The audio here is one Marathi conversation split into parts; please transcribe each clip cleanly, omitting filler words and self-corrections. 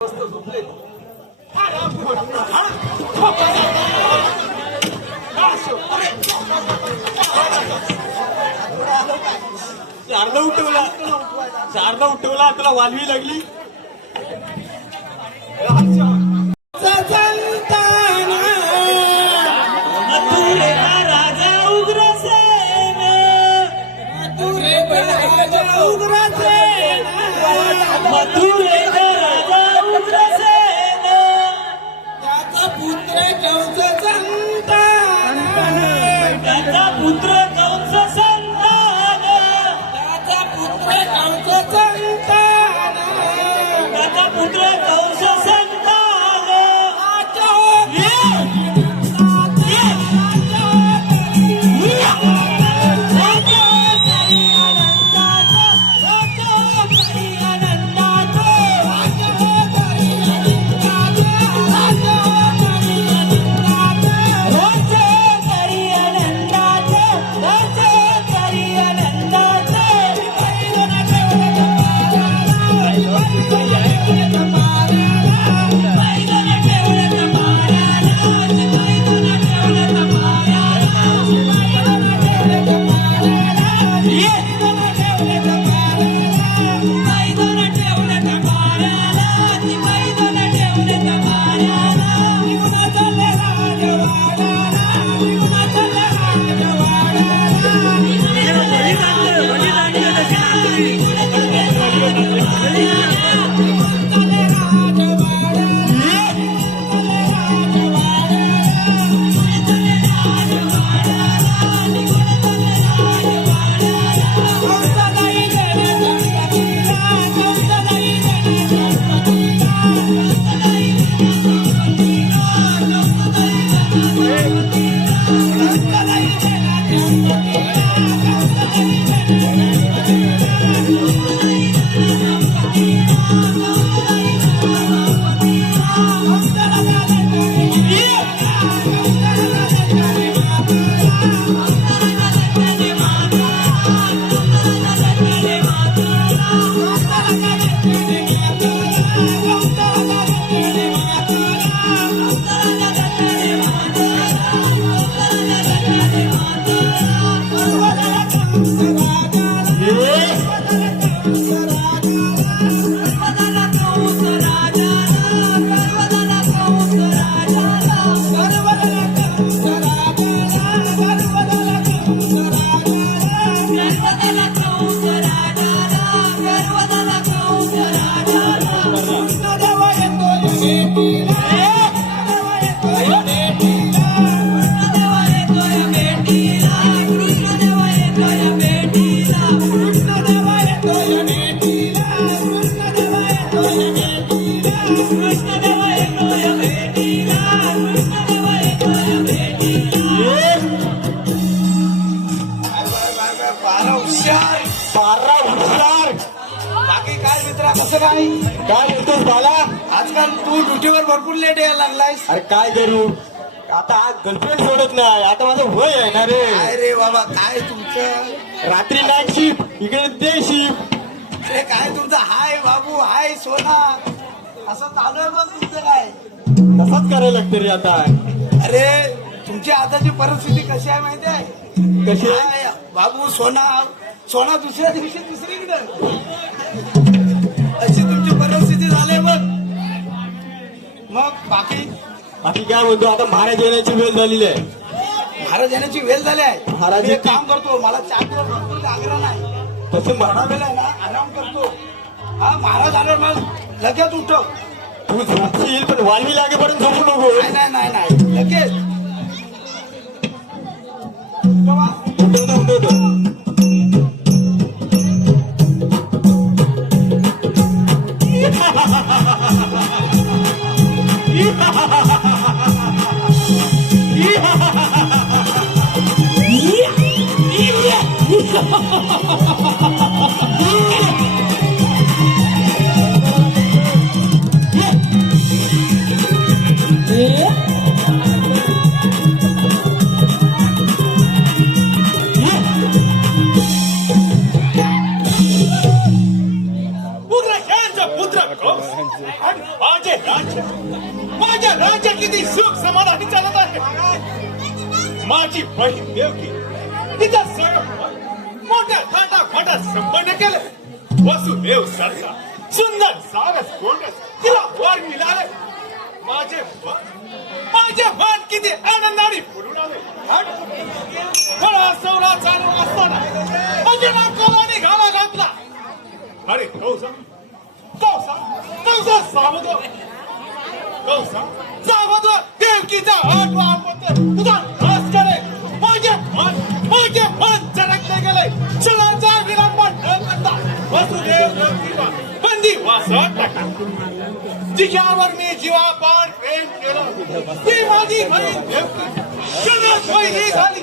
शारदा उठवला तुला वालवी लागली. राजा उग्रसेन मथुरेचा राजा उग्रसेन त्याचा पुत्र कंस संतान त्याचा पुत्र कंस संतान त्याचा पुत्र कंस संतान त्याचा पुत्र कंस संतान काय येतोस बाला? आजकाल तू ड्युटीवर भरपूर लेट यायला लागलायस. अरे काय करू आता, गर्लफ्रेंड सोडत नाही. आता माझं वय आहे ना रे. अरे बाबा काय तुमचं रात्री नाईट शिफ्ट, इकडे डे शिफ्ट. अरे काय तुमचं हाय बाबू हाय सोना असं चालू आहे. बघ तुमचं काय तसंच करायला लागतं रे आता. अरे तुमची आताची परिस्थिती कशी आहे माहिती आहे? कशी आहे? आहे बाबू सोना सोना दुसऱ्या दिवशी दुसरीकडे अशी तुमची परिस्थिती झाली. मग बाकी काय म्हणतो, आता महाराज येण्याची वेळ झालेली आहे. महाराज येण्याची वेळ झाली आहे. महाराज मी एक काम करतो, मला 4 दिवस भरपूर आग्रह नाही. तसं थोडा वेळ आहे ना आराम करतो. हा महाराज आल्यावर मला लगेच उठव. तू झोपशील पण वालवी लागेपर्यंत झोपू नको. नाही नाही नाही लगेच उठवतो. माझ्या राज्य किती सुख समाधानी चालत आहे. माझी बहीण देवकी तिचा सगळं मोठ्या थाटा फाटा संपन्न केलं. वसुदेव सरसा सुंदर सारस गोंडस तिला वर मिळाले. माझे मन किती आनंदाने पुरून आले. थोडा सवरा चालू असताना अजून घाला घातला. अरे कौसा देवकीचा आठवा आपत्त तुझा नाश करे. माझे मन चरकले गेले. क्षणाचा विलंब न करता वसुदेव देवकीला बंदी वासात टाकला. जिच्यावर मी जीवापाड प्रेम केलं ती माझी बहीण देवकी क्षणात पहिली झाली.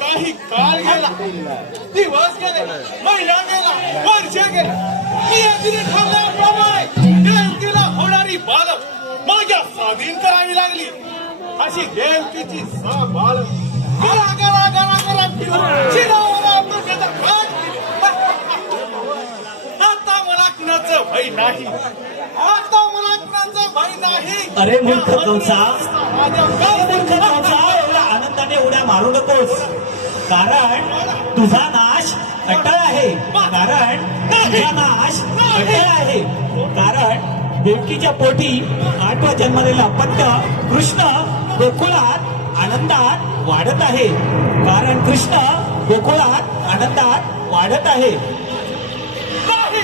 काही काळ गेला, दिवस गेले, महिना गेला, वर्ष गेले. मी अगदी ठरल्याप्रमाणे देवकीला होणारी बालक माझ्या स्वाधीन करावी लागली. अशी देवकीची बालक गरा गरा गरा गरा फिरून शिरावर आपलं त्याचा घाट केली. आता मला कुणाचं भय नाही. आता मला कुणाचं भय नाही. अरे मूर्ख कंसा, एवढ्या आनंदाने उड्या मारू नकोस. कारण तुझा नाश अटळ आहे. कारण देवकीच्या पोटी 8वा जन्मलेला पत्त कृष्ण गोकुळात आनंदात वाढत आहे. नाही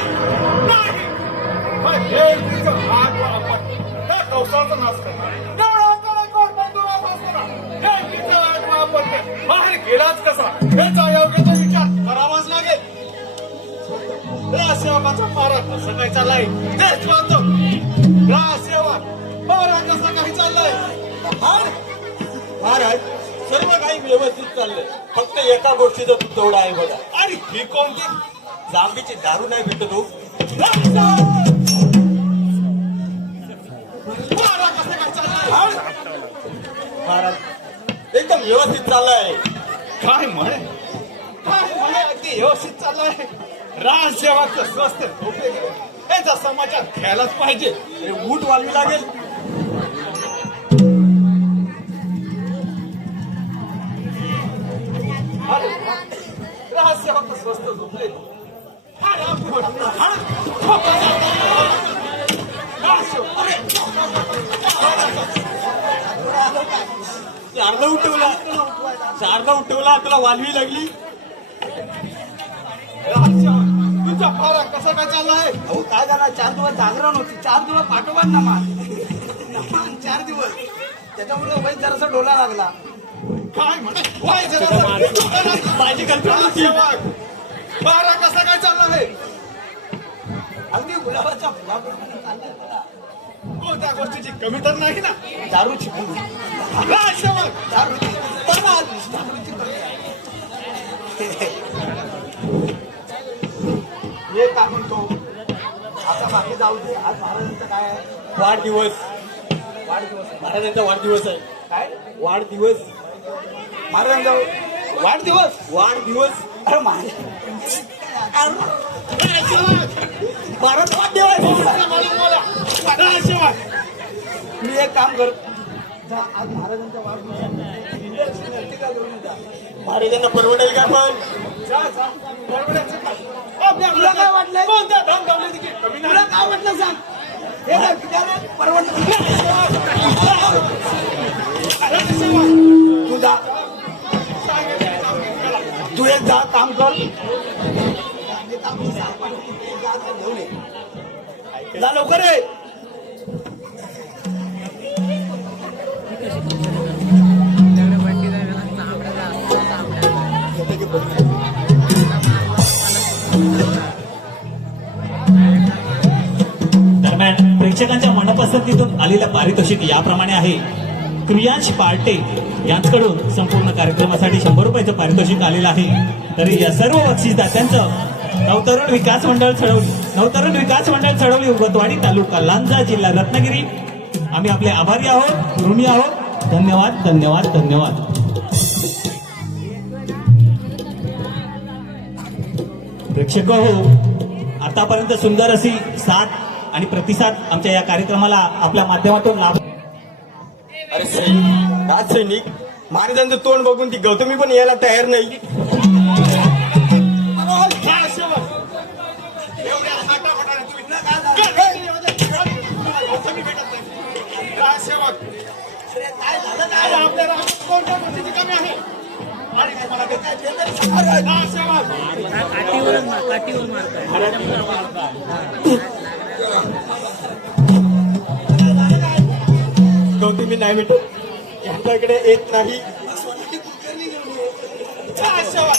नाही देवकीचं आठवा आपत्त त्या कौसाचा नाश करणार. एवढा कोण बंधुराज असताना देवकीचा आठवा आपत्त बाहेर गेलाच कसा याचा योग्य तो विचार करावाच लागेल. राजसेवकाचा पारा कसं काय चाललाय तेच पाहतो. राजसेवक पारा कसं काय चाललाय. महाराज सर्व काही व्यवस्थित चाललंय. फक्त एका गोष्टीचा तू तेवढा आहे बघा. आणि ही कोणती. जांबीची दारू नाही भेटत हो. पारा कसं काय चाललाय. महाराज एकदम व्यवस्थित चाललंय. काय म्हणे अगदी व्यवस्थित चाललंय. राजसेवाचं स्वस्त झोपले गेले याचा समाचार घ्यायलाच पाहिजे. हे ऊट वालवी लागेल. अरे राजसेवाचं स्वस्त झोपले. चारला उठवला तुला वालवी लागली. तुझा पारा कसा काय चाललाय. अहो काय झाला 4 दिवस जागरण होती. 4 दिवस पाठोपाठ नमान 4 दिवस त्याच्यामुळे वय जरासा डोला लागला. काय माझी कल्पना. पारा कसा काय चाललाय. अगदी गुलाबाच्या फुलाप्रमाणे चाललंय मला. कोणत्या गोष्टीची कमी तर नाही ना. दारूची राजसेवक दारूची हे का म्हणतो. आता बाकी जाऊ दे. आज महाराजांचं काय आहे. वाढदिवस महाराजांचा वाढदिवस आहे. काय वाढदिवस महाराजांचा वाढदिवस. अरे भारत वाढदिवस. राजसेवक मी एक काम कर. जा आज महाराजांच्या वाढदिवसाला महाराजांना परवडेल का पण. तुला काय वाटलंय. कोणत्या धामधामले कमी तुला काय वाटलं सांग. हे काय विचार परवडत तू जा. तू एक जा काम कर. जा लवकर ये. दरम्यान प्रेक्षकांच्या मनपसंतीतून आलेलं पारितोषिक याप्रमाणे आहे. क्रियांश पार्टे यांच्याकडून संपूर्ण कार्यक्रमासाठी 100 रुपयाचं पारितोषिक आलेलं आहे. तरी या सर्व बक्षीसदात्यांचं नवतरुण विकास मंडळ चढवली उगतवाडी तालुका लांजा जिल्हा रत्नागिरी आम्ही आपले आभारी आहोत, ऋणी आहोत. धन्यवाद धन्यवाद धन्यवाद. प्रेक्षक हो, आतापर्यंत सुंदर अशी 7 आणि प्रतिसाद आमच्या या कार्यक्रमाला आपल्या माध्यमातून लाभ. अरे सैनिक, राज सैनिक, महाराजांचं तोंड बघून ती गौतमी पण यायला तयार नाही. एवढ्या थाटामाटाने तुम्ही गौतमी भेटत नाही. राजसेवक, काय झालं काय अरे आपल्याला कोणत्या गोष्टीची कमी आहे आणि तुम्हाला भेटायचे तर राजसेवक. गौतमी नाही भेटत, यांच्याकडे येत नाही. राजसेवक,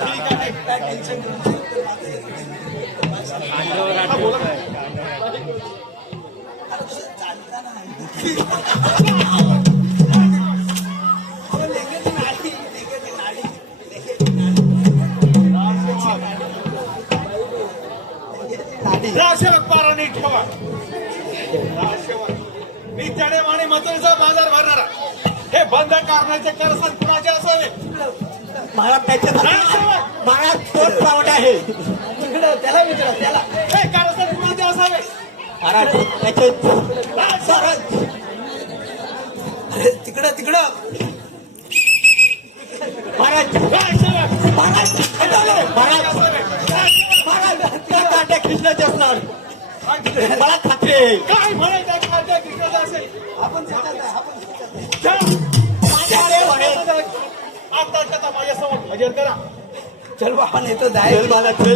ठीक आहे. हा, बोला ना. राजसेवक पारा नीट ठेवा. राजसेवक, मी चढेमाने मजुरीचा बाजार भरणारा. हे बंद करण्याचे करसन कुणाचे असावे? मला त्याच्यासाठी राजसेवक, मला तोच पावट आहे. तिकडं त्याला विचारा त्याला. हे करसन कुणाचे असावे? महाराज त्याचे राजसेवक, अरे तिकडं तिकडं महाराज राजसेवक, महाराज महाराज असावे. महाराज त्या काट्या कृष्णाचे असणार मला खात्री आहे. काय म्हणायचं आहे? खाद्य कृष्णाचं असेल. आपण त्याच्यात आहे, आपण त्याच्यात आहे. चला, माझ्याकडे आहे. आता कथा माझ्यासमोर भजन करा. चल बाबा नाही तर जाय. चल मला चल.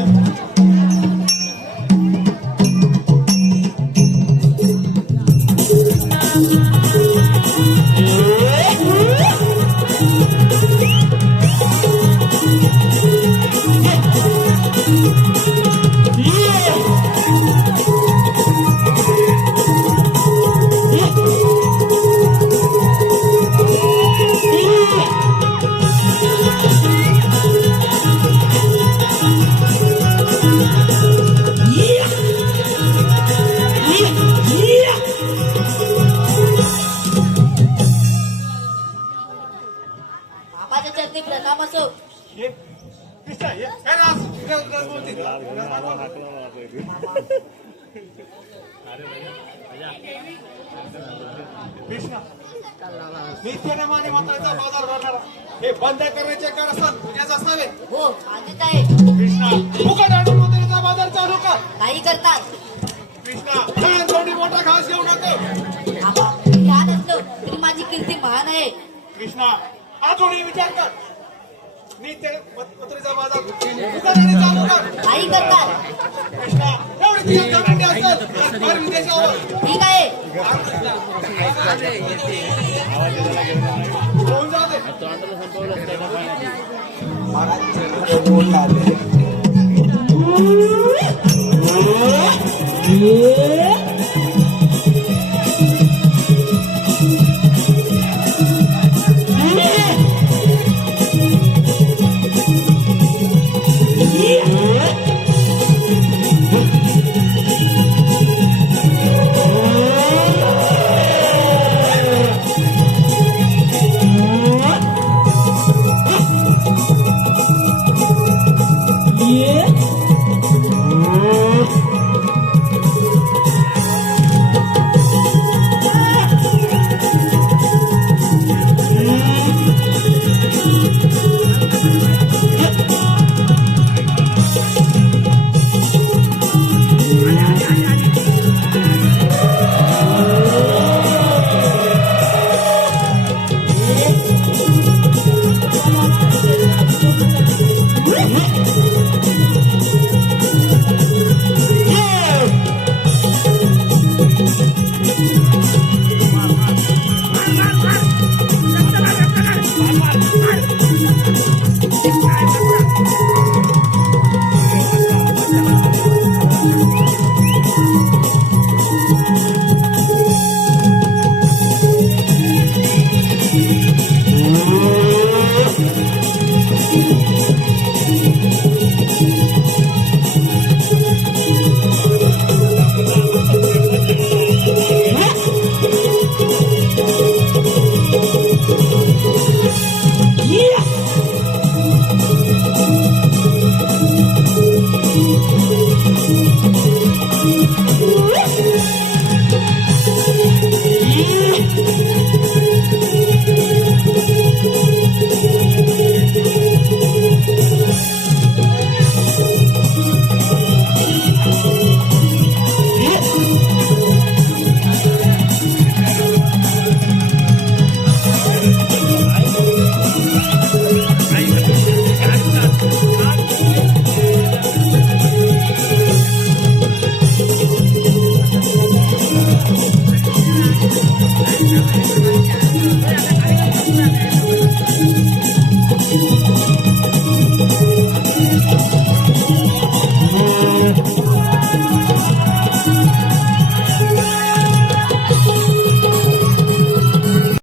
बाबाच्या चरणी प्रणाम असो. ये, कृष्णा, ये. काय राज? रस बोलते. कृष्णा, मी चढेमाने मजुरीचा बाजार भरणारा. हे बंद करण्याचे करसन तुझ्याच असावे. हो माझेच आहे. कृष्णा, फुकट आणून मजुरीचा बाजार चालू कर. काही करतात. कृष्णा, छान थोडी मोठा घास घेऊ नको. बाबा लहान असलो तरी माझी कीर्ती महान आहे. कृष्णा, अजूनही विचार कर. नित्य मजुरीचा बाजार फुकटाने चालू कर. काही करतात. कृष्णा, एवढी तुझ्या घमंडी असेल तर भर मी देशावर. ठीक आहे. होऊन जाते. महाराज बोलला